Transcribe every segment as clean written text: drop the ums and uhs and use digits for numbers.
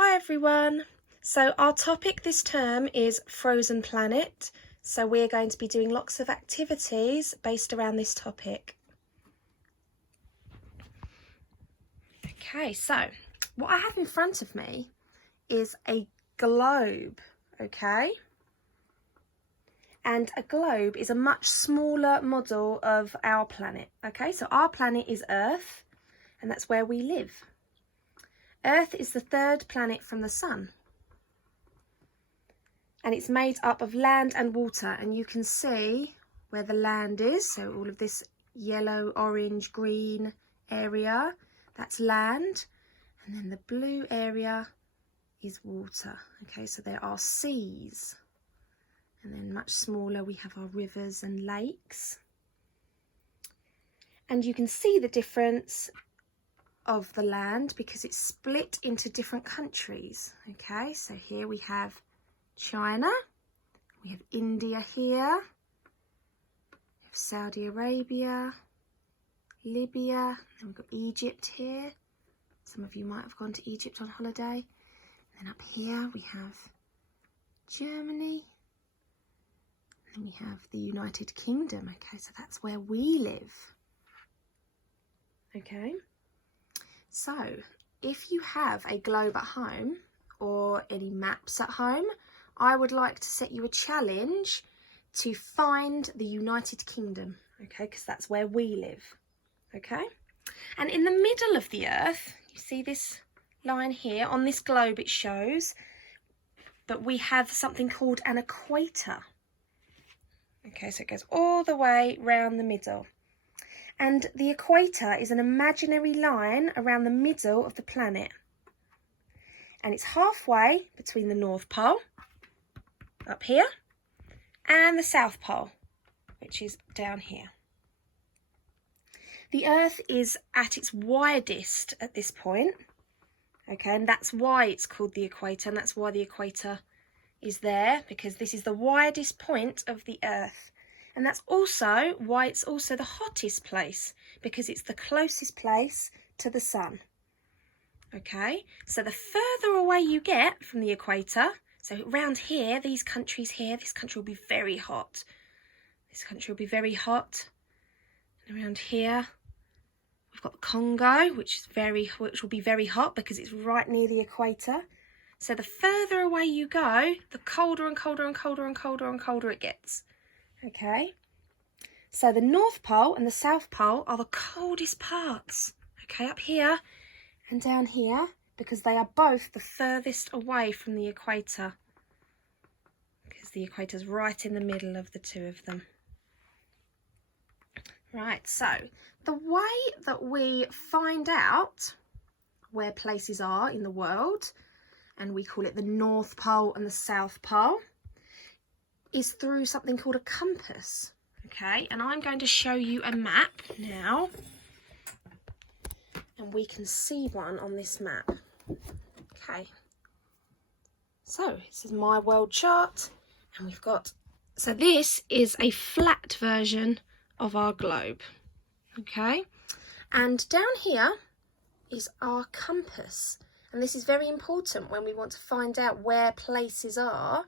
Hi everyone. So our topic this term is Frozen Planet. So we're going to be doing lots of activities based around this topic. Okay, so what I have in front of me is a globe, okay? And a globe is a much smaller model of our planet, okay? So our planet is Earth, and that's where we live. Earth is the third planet from the sun. And it's made up of land and water, and you can see where the land is. So all of this yellow, orange, green area, that's land. And then the blue area is water. Okay, so there are seas. And then much smaller, we have our rivers and lakes. And you can see the difference of the land because it's split into different countries. Okay, so here we have China, we have India here, we have Saudi Arabia, Libya, and we've got Egypt here. Some of you might have gone to Egypt on holiday. And then up here we have Germany, and then we have the United Kingdom. Okay, so that's where we live. Okay, so if you have a globe at home or any maps at home, I would like to set you a challenge to find the United Kingdom, okay, because that's where we live, okay? And in the middle of the Earth, you see this line here, on this globe it shows that we have something called an equator. Okay, so it goes all the way round the middle. And the equator is an imaginary line around the middle of the planet. And it's halfway between the North Pole, up here, and the South Pole, which is down here. The Earth is at its widest at this point, okay, and that's why it's called the equator, and that's why the equator is there, because this is the widest point of the Earth. And that's also why it's also the hottest place, because it's the closest place to the sun. Okay, so the further away you get from the equator, so around here, these countries here, this country will be very hot. This country will be very hot. And around here, we've got the Congo, which will be very hot because it's right near the equator. So the further away you go, the colder and colder and colder and colder and colder it gets. Okay, so the North Pole and the South Pole are the coldest parts, okay, up here and down here, because they are both the furthest away from the equator, because the equator is right in the middle of the two of them. Right, so the way that we find out where places are in the world, and we call it the North Pole and the South Pole, is through something called a compass, okay? And I'm going to show you a map now, and we can see one on this map. Okay, so this is my world chart, and we've got, so this is a flat version of our globe, okay? And down here is our compass, and this is very important when we want to find out where places are.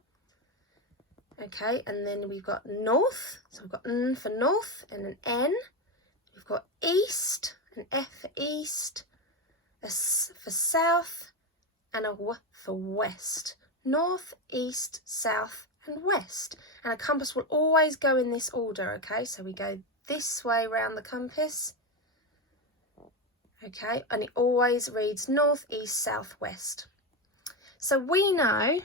Okay, and then we've got north, so we've got N for north and an N. We've got east, an F for east, a S for south, and a W for west. North, east, south, and west. And a compass will always go in this order, okay? So we go this way round the compass, okay? And it always reads north, east, south, west. So we know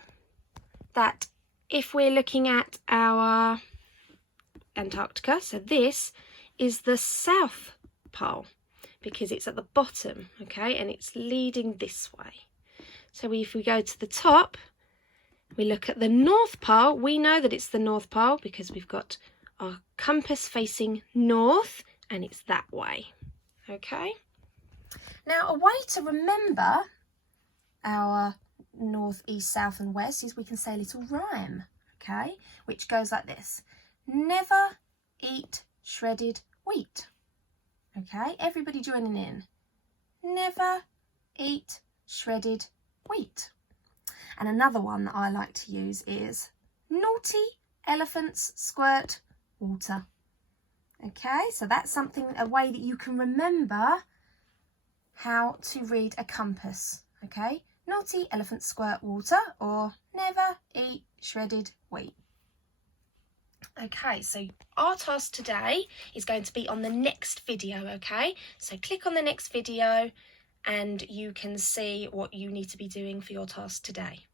that if we're looking at our Antarctica, so this is the South Pole because it's at the bottom, okay, and it's leading this way. So if we go to the top, we look at the North Pole, we know that it's the North Pole because we've got our compass facing north and it's that way, okay. Now, a way to remember our north, east, south and west is we can say a little rhyme, okay, which goes like this: never eat shredded wheat. Okay, everybody joining in. Never eat shredded wheat. And another one that I like to use is naughty elephants squirt water. Okay, so that's something, a way that you can remember how to read a compass. Okay, naughty elephants squirt water, or never eat shredded wheat. Okay, so our task today is going to be on the next video, okay? So click on the next video and you can see what you need to be doing for your task today.